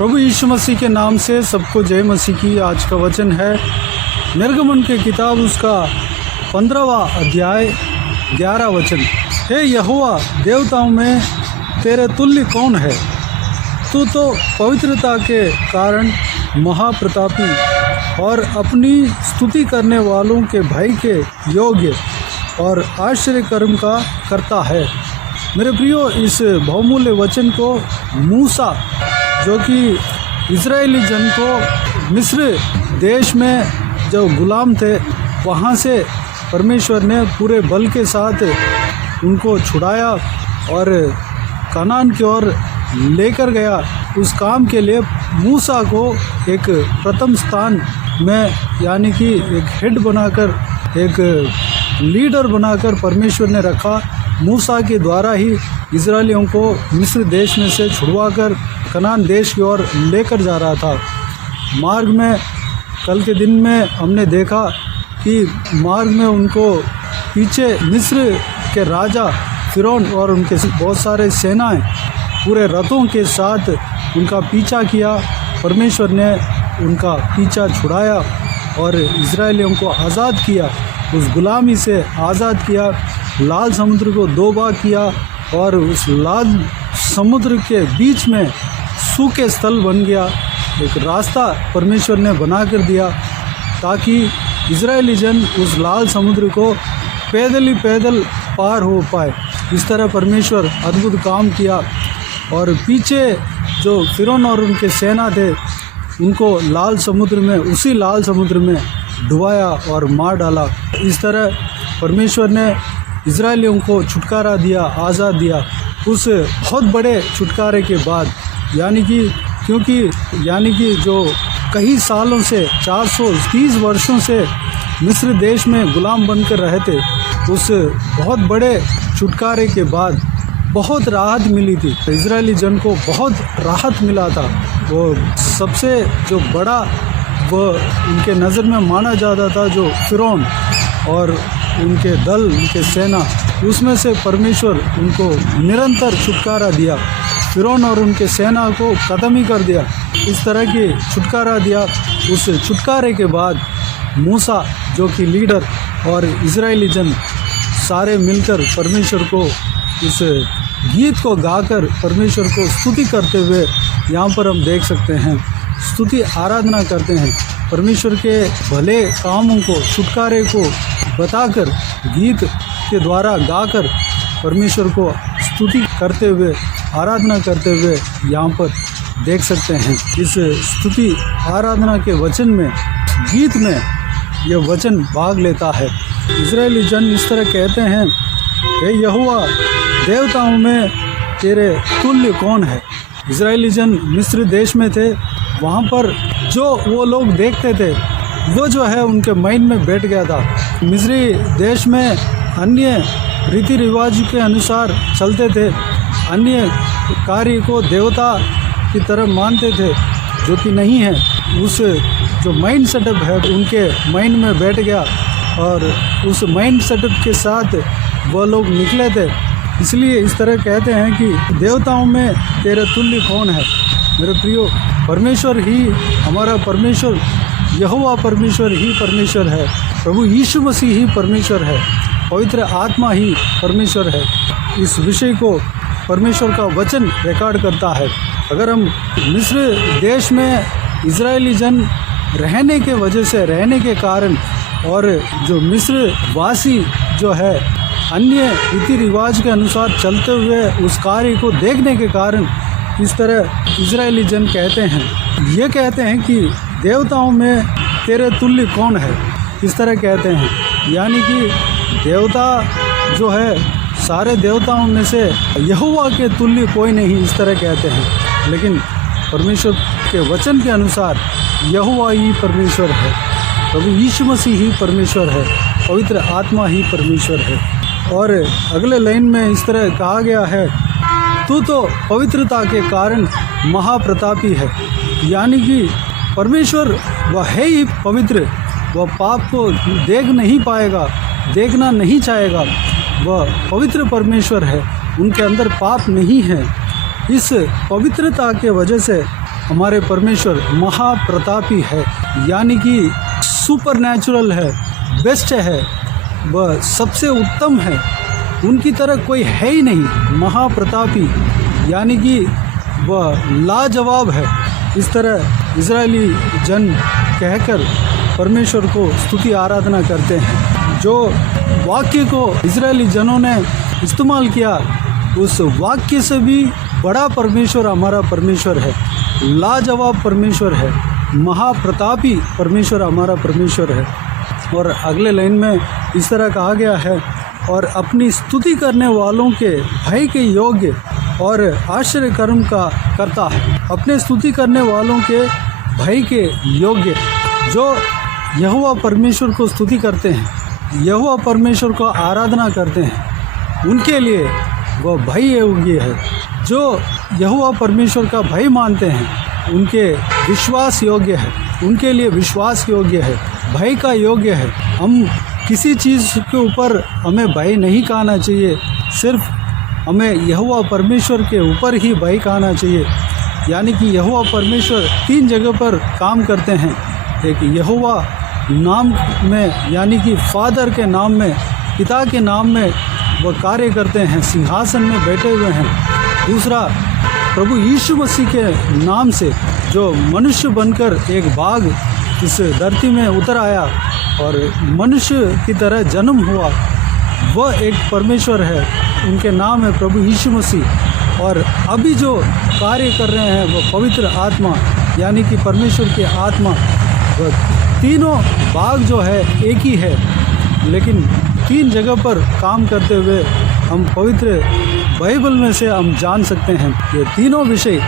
प्रभु यीशु मसीह के नाम से सबको जय मसीह की। आज का वचन है निर्गमन की किताब उसका 15वां अध्याय 11 वचन। हे यहोवा, देवताओं में तेरे तुल्य कौन है? तू तो पवित्रता के कारण महाप्रतापी और अपनी स्तुति करने वालों के भय के योग्य और आश्चर्य कर्म का करता है। मेरे प्रियो, इस बहुमूल्य वचन को मूसा, जो कि इजरायली जन को मिस्र देश में जो गुलाम थे, वहाँ से परमेश्वर ने पूरे बल के साथ उनको छुड़ाया और कनान की ओर लेकर गया। उस काम के लिए मूसा को एक प्रथम स्थान में, यानी कि एक हेड बनाकर, एक लीडर बनाकर परमेश्वर ने रखा। मूसा के द्वारा ही इजरायलियों को मिस्र देश में से छुड़वाकर कनान देश की ओर लेकर जा रहा था। मार्ग में कल के दिन में हमने देखा कि मार्ग में उनको पीछे मिस्र के राजा फिरौन और उनके बहुत सारे सेनाएं पूरे रथों के साथ उनका पीछा किया। परमेश्वर ने उनका पीछा छुड़ाया और इजरायलियों को आज़ाद किया, उस गुलामी से आज़ाद किया। लाल समुद्र को दो भाग किया और उस लाल समुद्र के बीच में सूखे स्थल बन गया। एक रास्ता परमेश्वर ने बना कर दिया ताकि इजरायली जन उस लाल समुद्र को पैदल ही पैदल पार हो पाए। इस तरह परमेश्वर अद्भुत काम किया और पीछे जो फिरौन और उनके सेना थे, उनको लाल समुद्र में, उसी लाल समुद्र में डुबाया और मार डाला। इस तरह परमेश्वर ने इजरायलियों को छुटकारा दिया, आज़ाद दिया। उस बहुत बड़े छुटकारे के बाद, यानी कि जो कई सालों से, 430 वर्षों से मिस्र देश में गुलाम बनकर रहे थे, उस बहुत बड़े छुटकारे के बाद बहुत राहत मिली थी। इजरायली जन को बहुत राहत मिला था। वो सबसे जो बड़ा वो उनके नज़र में माना जाता था, जो फिरौन और उनके दल, उनके सेना, उसमें से परमेश्वर उनको निरंतर छुटकारा दिया। फिरौन और उनके सेना को ख़त्म ही कर दिया। इस तरह की छुटकारा दिया। उस छुटकारे के बाद मूसा, जो कि लीडर, और इजरायली जन सारे मिलकर परमेश्वर को इस गीत को गाकर परमेश्वर को स्तुति करते हुए यहाँ पर हम देख सकते हैं, स्तुति आराधना करते हैं। परमेश्वर के भले कामों को, छुटकारे को बताकर, गीत के द्वारा गाकर परमेश्वर को स्तुति करते हुए, आराधना करते हुए यहाँ पर देख सकते हैं। इस स्तुति आराधना के वचन में, गीत में यह वचन भाग लेता है। इजरायली जन इस तरह कहते हैं, हे यहोवा, देवताओं में तेरे तुल्य कौन है? इजरायली जन मिस्र देश में थे, वहाँ पर जो वो लोग देखते थे वो जो है उनके माइंड में बैठ गया था। मिस्री देश में अन्य रीति रिवाज के अनुसार चलते थे, अन्य कार्य को देवता की तरह मानते थे, जो कि नहीं है। उस जो माइंड सेटअप है उनके माइंड में बैठ गया और उस माइंड सेटअप के साथ वो लोग निकले थे। इसलिए इस तरह कहते हैं कि देवताओं में तेरे तुल्य कौन है? मेरे प्रियो, परमेश्वर ही हमारा परमेश्वर, यहोवा परमेश्वर ही परमेश्वर है। प्रभु यीशु मसीह ही परमेश्वर है। पवित्र आत्मा ही परमेश्वर है। इस विषय को परमेश्वर का वचन रिकॉर्ड करता है। अगर हम मिस्र देश में इजरायली जन रहने के वजह से, रहने के कारण, और जो मिस्र वासी जो है अन्य रीति रिवाज के अनुसार चलते हुए उस कार्य को देखने के कारण, इस तरह इजरायली जन कहते हैं, ये कहते हैं कि देवताओं में तेरे तुल्य कौन है? इस तरह कहते हैं, यानी कि देवता जो है, सारे देवताओं में से यहोवा के तुल्य कोई नहीं, इस तरह कहते हैं। लेकिन परमेश्वर के वचन के अनुसार यहोवा ही परमेश्वर है, प्रभु यीशु मसीह ही परमेश्वर है, पवित्र आत्मा ही परमेश्वर है। और अगले लाइन में इस तरह कहा गया है, तू तो पवित्रता के कारण महाप्रतापी है। यानी कि परमेश्वर वह है ही पवित्र, वह पाप को देख नहीं पाएगा, देखना नहीं चाहेगा। वह पवित्र परमेश्वर है, उनके अंदर पाप नहीं है। इस पवित्रता के वजह से हमारे परमेश्वर महाप्रतापी है, यानी कि सुपर नेचुरल है, बेस्ट है, वह सबसे उत्तम है, उनकी तरह कोई है ही नहीं। महाप्रतापी यानी कि वह लाजवाब है। इस तरह इजरायली जन कहकर परमेश्वर को स्तुति आराधना करते हैं। जो वाक्य को इजरायली जनों ने इस्तेमाल किया, उस वाक्य से भी बड़ा परमेश्वर हमारा परमेश्वर है, लाजवाब परमेश्वर है, महाप्रतापी परमेश्वर हमारा परमेश्वर है। और अगले लाइन में इस तरह कहा गया है, और अपनी स्तुति करने वालों के भय के योग्य और आश्चर्य कर्म का करता है। अपने स्तुति करने वालों के भय के योग्य, जो यहोवा परमेश्वर को स्तुति करते हैं, यहोवा परमेश्वर को आराधना करते हैं, उनके लिए वह भय योग्य है। जो यहोवा परमेश्वर का भय मानते हैं, उनके विश्वास योग्य है, उनके लिए विश्वास योग्य है, भय का योग्य है। हम किसी चीज़ के ऊपर हमें भय नहीं कहना चाहिए, सिर्फ हमें यहोवा परमेश्वर के ऊपर ही भय कहना चाहिए। यानी कि यहोवा परमेश्वर 3 जगह पर काम करते हैं। एक यहोवा नाम में, यानी कि फादर के नाम में, पिता के नाम में वह कार्य करते हैं, सिंहासन में बैठे हुए हैं। दूसरा, प्रभु यीशु मसीह के नाम से जो मनुष्य बनकर एक भाग इस धरती में उतर आया और मनुष्य की तरह जन्म हुआ, वह एक परमेश्वर है, उनके नाम है प्रभु यीशु मसीह। और अभी जो कार्य कर रहे हैं वह पवित्र आत्मा, यानी कि परमेश्वर की आत्मा। वह तीनों भाग जो है एक ही है, लेकिन 3 जगह पर काम करते हुए हम पवित्र बाइबल में से हम जान सकते हैं। ये तीनों विषय,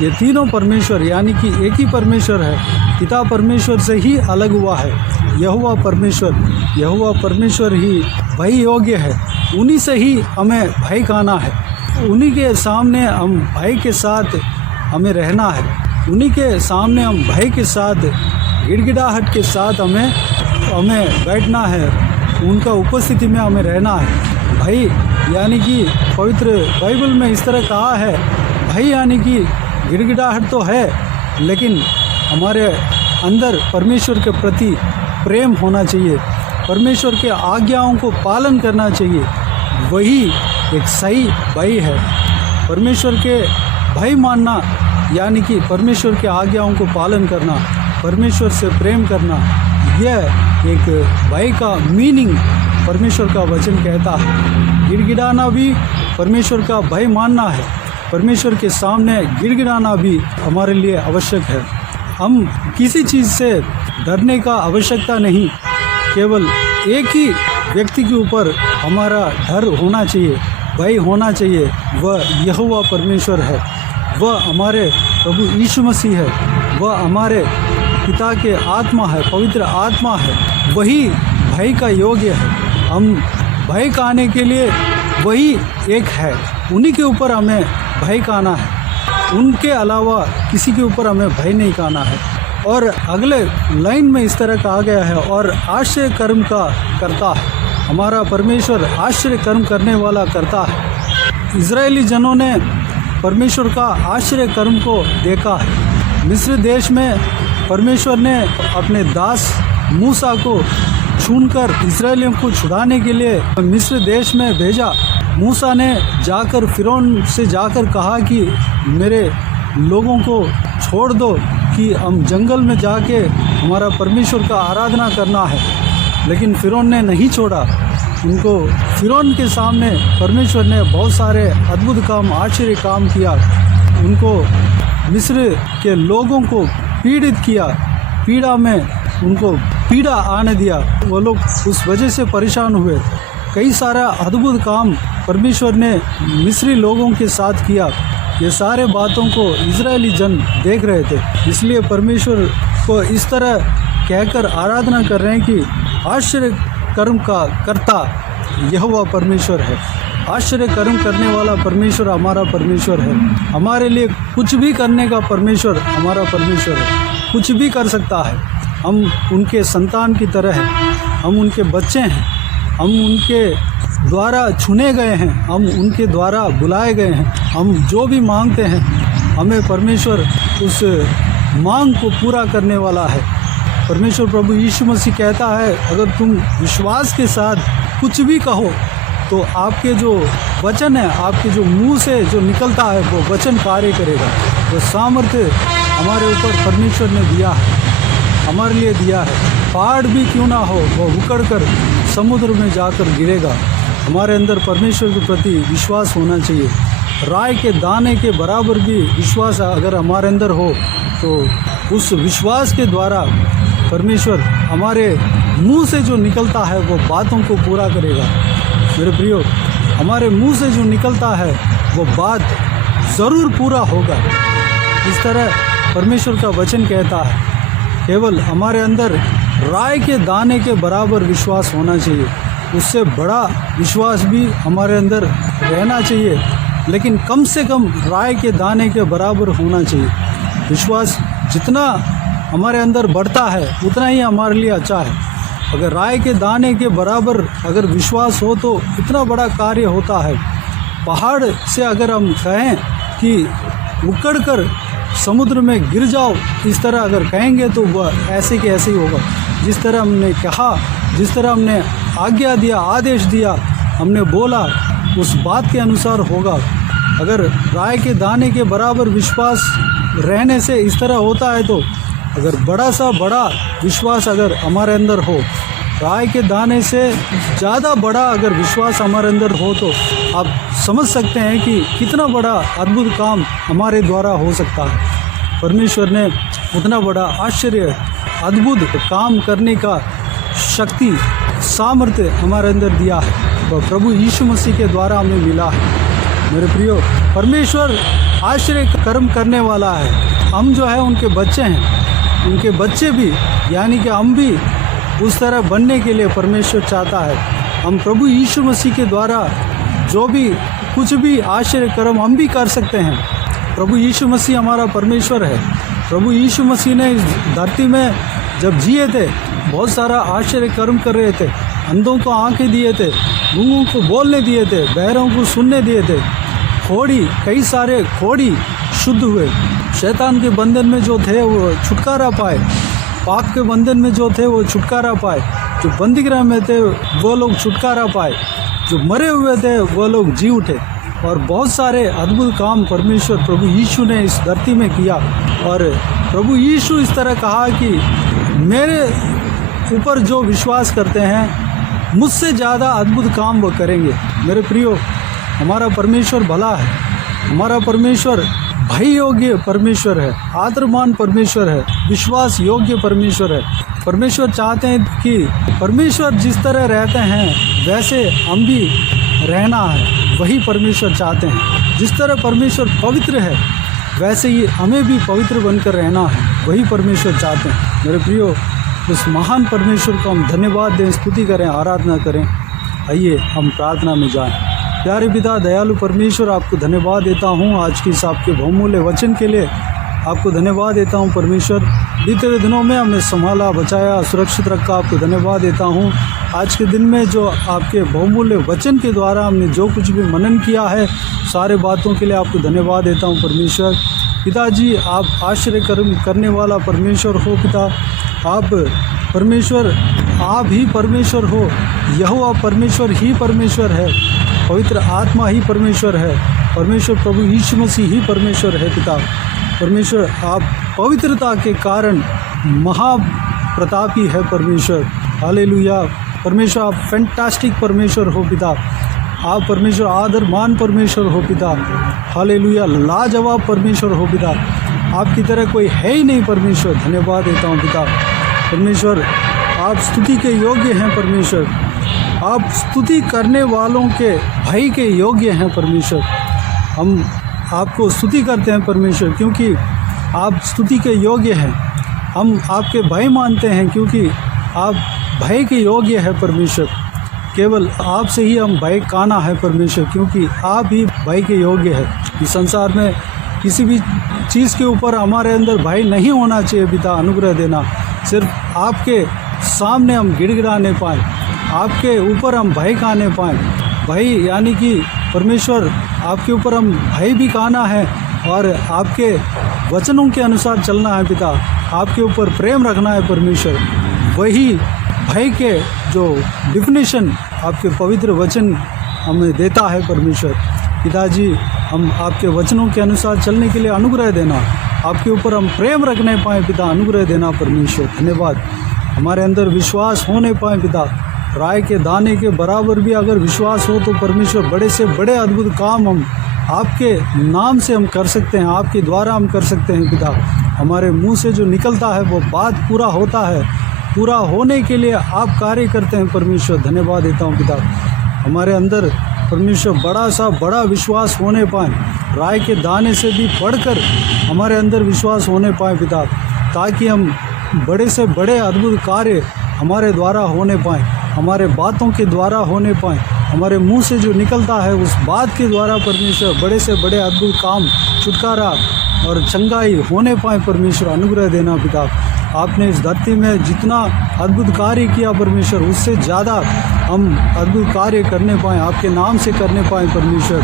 ये तीनों परमेश्वर, यानी कि एक ही परमेश्वर है, पिता परमेश्वर से ही अलग हुआ है। यहोवा परमेश्वर ही भय योग्य है, उन्हीं से ही हमें भय कहना है, उन्हीं के सामने हम भय के साथ हमें रहना है, उन्हीं के सामने हम भय के साथ, गिड़गिड़ाहट के साथ हमें बैठना है, उनका उपस्थिति में हमें रहना है। भय यानी कि पवित्र बाइबल में इस तरह कहा है, भय यानी कि गिड़गिड़ाहट तो है, लेकिन हमारे अंदर परमेश्वर के प्रति प्रेम होना चाहिए, परमेश्वर के आज्ञाओं को पालन करना चाहिए, वही एक सही भय है। परमेश्वर के भय मानना यानी कि परमेश्वर के आज्ञाओं को पालन करना, परमेश्वर से प्रेम करना, यह एक भय का मीनिंग परमेश्वर का वचन कहता है। गिड़गिड़ाना भी परमेश्वर का भय मानना है, परमेश्वर के सामने गिड़गिड़ाना भी हमारे लिए आवश्यक है। हम किसी चीज़ से डरने का आवश्यकता नहीं, केवल एक ही व्यक्ति के ऊपर हमारा डर होना चाहिए, भय होना चाहिए, वह यहोवा परमेश्वर है, वह हमारे प्रभु यीशु मसीह है, वह हमारे पिता के आत्मा है, पवित्र आत्मा है, वही भय का योग्य है। हम भय कहने के लिए वही एक है, उन्हीं के ऊपर हमें भय कहना है, उनके अलावा किसी के ऊपर हमें भय नहीं कहना है। और अगले लाइन में इस तरह कहा गया है, और आश्चर्य कर्म का करता है, हमारा परमेश्वर आश्चर्य कर्म करने वाला करता है। इजरायली जनों ने परमेश्वर का आश्चर्य कर्म को देखा है। मिस्र देश में परमेश्वर ने अपने दास मूसा को चुनकर इजरायलियों को छुड़ाने के लिए मिस्र देश में भेजा। मूसा ने जाकर फिरौन से जाकर कहा कि मेरे लोगों को छोड़ दो कि हम जंगल में जाके हमारा परमेश्वर का आराधना करना है, लेकिन फिरौन ने नहीं छोड़ा उनको। फिरौन के सामने परमेश्वर ने बहुत सारे अद्भुत काम, आश्चर्य काम किया, उनको मिस्र के लोगों को पीड़ित किया, पीड़ा में उनको पीड़ा आने दिया, वो लोग उस वजह से परेशान हुए। कई सारा अद्भुत काम परमेश्वर ने मिस्री लोगों के साथ किया। ये सारे बातों को इजरायली जन देख रहे थे, इसलिए परमेश्वर को इस तरह कहकर आराधना कर रहे हैं कि आश्चर्य कर्म का कर्ता यहोवा परमेश्वर है। आश्चर्य कर्म करने वाला परमेश्वर हमारा परमेश्वर है। हमारे लिए कुछ भी करने का परमेश्वर हमारा परमेश्वर है, कुछ भी कर सकता है। हम उनके संतान की तरह हैं, हम उनके बच्चे हैं, हम उनके द्वारा चुने गए हैं, हम उनके द्वारा बुलाए गए हैं। हम जो भी मांगते हैं हमें परमेश्वर उस मांग को पूरा करने वाला है। परमेश्वर प्रभु यीशु मसीह कहता है, अगर तुम विश्वास के साथ कुछ भी कहो तो आपके जो वचन है, आपके जो मुंह से जो निकलता है वो वचन कार्य करेगा। वो सामर्थ्य हमारे ऊपर परमेश्वर ने दिया है, हमारे लिए दिया है। पहाड़ भी क्यों ना हो वो उखड़ कर समुद्र में जाकर गिरेगा। हमारे अंदर परमेश्वर के प्रति विश्वास होना चाहिए। राई के दाने के बराबर भी विश्वास अगर हमारे अंदर हो तो उस विश्वास के द्वारा परमेश्वर हमारे मुंह से जो निकलता है वो बातों को पूरा करेगा। मेरे प्रियो, हमारे मुंह से जो निकलता है वो बात ज़रूर पूरा होगा। इस तरह परमेश्वर का वचन कहता है, केवल हमारे अंदर राई के दाने के बराबर विश्वास होना चाहिए। उससे बड़ा विश्वास भी हमारे अंदर रहना चाहिए, लेकिन कम से कम राई के दाने के बराबर होना चाहिए। विश्वास जितना हमारे अंदर बढ़ता है उतना ही हमारे लिए अच्छा है। अगर राई के दाने के बराबर अगर विश्वास हो तो इतना बड़ा कार्य होता है। पहाड़ से अगर हम कहें कि उकड़ कर समुद्र में गिर जाओ, इस तरह अगर कहेंगे तो वह ऐसे के ऐसे ही होगा। जिस तरह हमने कहा, जिस तरह हमने आज्ञा दिया, आदेश दिया, हमने बोला, उस बात के अनुसार होगा। अगर राई के दाने के बराबर विश्वास रहने से इस तरह होता है तो अगर बड़ा विश्वास अगर हमारे अंदर हो, राई के दाने से ज़्यादा बड़ा अगर विश्वास हमारे अंदर हो तो आप समझ सकते हैं कि कितना बड़ा अद्भुत काम हमारे द्वारा हो सकता है। परमेश्वर ने उतना बड़ा आश्चर्य अद्भुत काम करने का शक्ति सामर्थ्य हमारे अंदर दिया है, वह प्रभु यीशु मसीह के द्वारा हमें मिला है। मेरे प्रियो, परमेश्वर आश्चर्य कर्म करने वाला है। हम जो है उनके बच्चे हैं, उनके बच्चे भी यानी कि हम भी उस तरह बनने के लिए परमेश्वर चाहता है। हम प्रभु यीशु मसीह के द्वारा जो भी कुछ भी आश्चर्य कर्म हम भी कर सकते हैं। प्रभु यीशु मसीह हमारा परमेश्वर है। प्रभु यीशु मसीह ने इस धरती में जब जिए थे बहुत सारा आश्चर्य कर्म कर रहे थे। अंधों को आंखें दिए थे, गूंगों को बोलने दिए थे, बहरों को सुनने दिए थे। कई सारे खोड़ी शुद्ध हुए। शैतान के बंधन में जो थे वो छुटकारा पाए, पाप के बंधन में जो थे वो छुटकारा पाए, जो बंदीगृह में थे वो लोग छुटकारा पाए, जो मरे हुए थे वो लोग जी उठे। और बहुत सारे अद्भुत काम परमेश्वर प्रभु यीशु ने इस धरती में किया। और प्रभु यीशु इस तरह कहा कि मेरे ऊपर जो विश्वास करते हैं मुझसे ज़्यादा अद्भुत काम वो करेंगे। मेरे प्रियो, हमारा परमेश्वर भला है, हमारा परमेश्वर भय योग्य परमेश्वर है, आदरमान परमेश्वर है, विश्वास योग्य परमेश्वर है। परमेश्वर चाहते हैं कि परमेश्वर जिस तरह रहते हैं वैसे हम भी रहना है, वही परमेश्वर चाहते हैं। जिस तरह परमेश्वर पवित्र है वैसे ही हमें भी पवित्र बनकर रहना है, वही परमेश्वर चाहते हैं। मेरे प्रियो, उस महान परमेश्वर को हम धन्यवाद दें, स्तुति करें, आराधना करें। आइए हम प्रार्थना में जाएं। प्यारे पिता दयालु परमेश्वर, आपको धन्यवाद देता हूँ आज की इस आपके बहुमूल्य वचन के लिए। आपको धन्यवाद देता हूँ परमेश्वर, बीते हुए दिनों में हमने संभाला, बचाया, सुरक्षित रखा। आपको धन्यवाद देता हूँ आज के दिन में जो आपके बहुमूल्य वचन के द्वारा हमने जो कुछ भी मनन किया है, सारे बातों के लिए आपको धन्यवाद देता हूँ परमेश्वर। पिताजी, आप आश्चर्य कर्म करने वाला परमेश्वर हो। पिता, आप परमेश्वर, आप ही परमेश्वर हो। यहोवा परमेश्वर ही परमेश्वर है, पवित्र आत्मा ही परमेश्वर है, परमेश्वर प्रभु यीशु मसीह ही परमेश्वर है। पिता परमेश्वर, आप पवित्रता के कारण महाप्रतापी है परमेश्वर। हालेलुया। परमेश्वर, आप फैंटास्टिक परमेश्वर हो पिता। आप परमेश्वर आदरमान परमेश्वर हो पिता। हालेलुया। लाजवाब परमेश्वर हो पिता। आपकी तरह कोई है ही नहीं परमेश्वर। धन्यवाद देता हूँ पिता। परमेश्वर, आप स्तुति के योग्य हैं परमेश्वर। आप स्तुति करने वालों के भय के योग्य हैं परमेश्वर। हम आपको स्तुति करते हैं परमेश्वर, क्योंकि आप स्तुति के योग्य हैं। हम आपके भय मानते हैं क्योंकि आप भय के योग्य है परमेश्वर। केवल आपसे ही हम भय काना है परमेश्वर, क्योंकि आप ही भय के योग्य है। इस संसार में किसी भी चीज़ के ऊपर हमारे अंदर भय नहीं होना चाहिए पिता। अनुग्रह देना, सिर्फ आपके सामने हम गिड़गिड़ाने पाएँ, आपके ऊपर हम भय खाने पाएँ। भय यानी कि परमेश्वर, आपके ऊपर हम भय भी खाना है, और आपके वचनों के अनुसार चलना है पिता, आपके ऊपर प्रेम रखना है परमेश्वर। वही भय के जो डिफिनेशन आपके पवित्र वचन हमें देता है परमेश्वर। पिताजी, हम आपके वचनों के अनुसार चलने के लिए अनुग्रह देना, आपके ऊपर हम प्रेम रखने पाएँ पिता, अनुग्रह देना परमेश्वर। धन्यवाद। हमारे अंदर विश्वास होने पाए पिता, राय के दाने के बराबर भी अगर विश्वास हो तो परमेश्वर बड़े से बड़े अद्भुत काम हम आपके नाम से हम कर सकते हैं, आपके द्वारा हम कर सकते हैं पिता। हमारे मुंह से जो निकलता है वो बात पूरा होता है, पूरा होने के लिए आप कार्य करते हैं परमेश्वर। धन्यवाद देता हूँ पिता। हमारे अंदर परमेश्वर बड़ा विश्वास होने पाए, राय के दाने से भी बढ़कर हमारे अंदर विश्वास होने पाए पिता, ताकि हम बड़े से बड़े अद्भुत कार्य हमारे द्वारा होने पाएँ, हमारे बातों के द्वारा होने पाएँ, हमारे मुंह से जो निकलता है उस बात के द्वारा परमेश्वर बड़े से बड़े अद्भुत काम, छुटकारा और चंगाई होने पाए परमेश्वर। अनुग्रह देना पिता। आपने इस धरती में जितना अद्भुत कार्य किया परमेश्वर, उससे ज़्यादा हम अद्भुत कार्य करने पाएँ, आपके नाम से करने पाएँ परमेश्वर।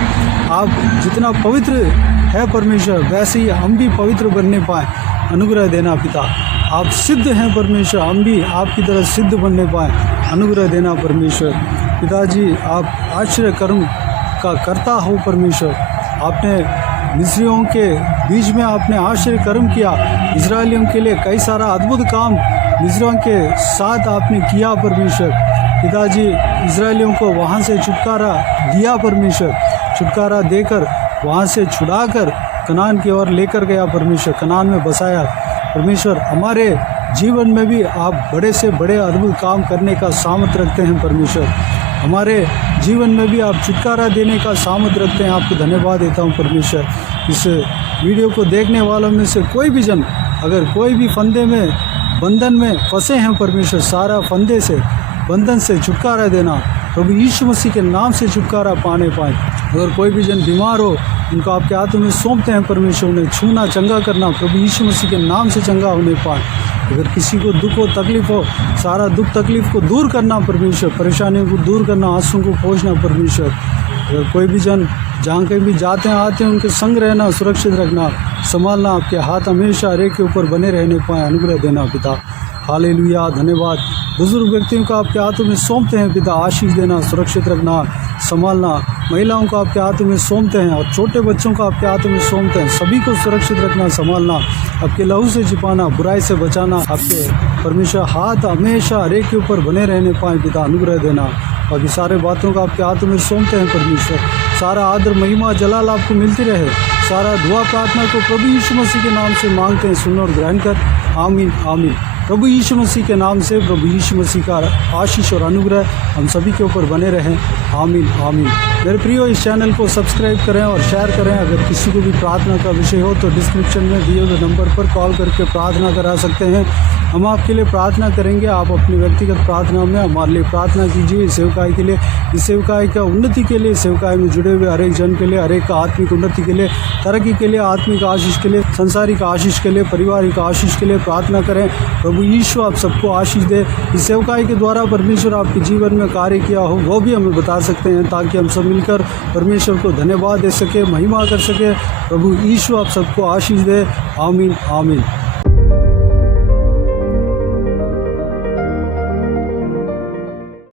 आप जितना पवित्र है परमेश्वर, वैसे ही हम भी पवित्र बनने पाएँ। अनुग्रह देना पिता। आप सिद्ध हैं परमेश्वर, हम भी आपकी तरह सिद्ध बनने पाएँ। अनुग्रह देना परमेश्वर। पिताजी, आप आश्चर्य कर्म का करता हो परमेश्वर। आपने मिस्रियों के बीच में आपने आश्चर्य कर्म किया, इजरायलियों के लिए कई सारा अद्भुत काम मिस्रियों के साथ आपने किया परमेश्वर। पिताजी, इजरायलियों को वहाँ से छुटकारा दिया परमेश्वर, छुटकारा देकर वहाँ से छुड़ाकर कनान की ओर लेकर गया परमेश्वर, कनान में बसाया परमेश्वर। हमारे जीवन में भी आप बड़े से बड़े अद्भुत काम करने का सामर्थ रखते हैं परमेश्वर। हमारे जीवन में भी आप छुटकारा देने का सामर्थ रखते हैं। आपको धन्यवाद देता हूं परमेश्वर। इस वीडियो को देखने वालों में से कोई भी जन अगर कोई भी फंदे में, बंधन में फंसे हैं परमेश्वर, सारा फंदे से, बंधन से छुटकारा देना प्रभु यीशु मसीह के नाम से छुटकारा पाने पाए। अगर कोई भी जन बीमार हो, उनको आपके हाथों में सौंपते हैं परमेश्वर, उन्हें छूना, चंगा करना प्रभु यीशु मसीह के नाम से चंगा होने पाए। अगर किसी को दुख हो, तकलीफ हो, सारा दुख तकलीफ को दूर करना परमेश्वर, परेशानियों को दूर करना, आंसुओं को पोंछना परमेश्वर। अगर कोई भी जन जहाँ कहीं भी जाते हैं आते हैं, उनके संग रहना, सुरक्षित रखना, संभालना, आपके हाथ हमेशा हर एक के ऊपर बने रहने पाए। अनुग्रह देना पिता। हालेलुया। धन्यवाद। बुजुर्ग व्यक्तियों को आपके हाथों में सौंपते हैं पिता, आशीष देना, सुरक्षित रखना, संभालना। महिलाओं को आपके हाथों में सौंपते हैं और छोटे बच्चों को आपके हाथों में सौंपते हैं। सभी को सुरक्षित रखना, संभालना, आपके लहू से छिपाना, बुराई से बचाना। आपके परमेश्वर हाथ हमेशा हर एक के ऊपर बने रहने पाए पिता। अनुग्रह देना। बाकी सारे बातों को आपके हाथों में सौंपते हैं परमेश्वर। सारा आदर, महिमा, जलाल आपको मिलती रहे। सारा दुआ प्रार्थना को प्रभु यीशु मसीह के नाम से मांगते हैं, सुन और ग्रहण कर। आमीन आमीन। प्रभु यीशु मसीह के नाम से प्रभु यीशु मसीह का आशीष और अनुग्रह हम सभी के ऊपर बने रहें। आमीन आमीन। मेरे प्रियो, इस चैनल को सब्सक्राइब करें और शेयर करें। अगर किसी को भी प्रार्थना का विषय हो तो डिस्क्रिप्शन में दिए हुए नंबर पर कॉल करके प्रार्थना करा सकते हैं। हम आपके लिए प्रार्थना करेंगे। आप अपनी व्यक्तिगत प्रार्थना में हमारे लिए प्रार्थना कीजिए। इस सेवकाई के लिए, इस सेवकाई का उन्नति के लिए, सेवकाई में जुड़े हुए हर एक जन के लिए, हर एक का आत्मिक उन्नति के लिए, तरक्की के लिए, आत्मिक आशीष के लिए, संसारिक आशीष के लिए, पारिवारिक आशीष के लिए प्रार्थना करें। प्रभु यीशु आप सबको आशीष दे। इस सेवकाई के द्वारा परमेश्वर आपके जीवन में कार्य किया हो वो भी हमें बता सकते हैं, ताकि हम सब मिलकर परमेश्वर को धन्यवाद दे सके, महिमा कर सके। प्रभु यीशु आप सबको आशीष दे। आमीन आमीन।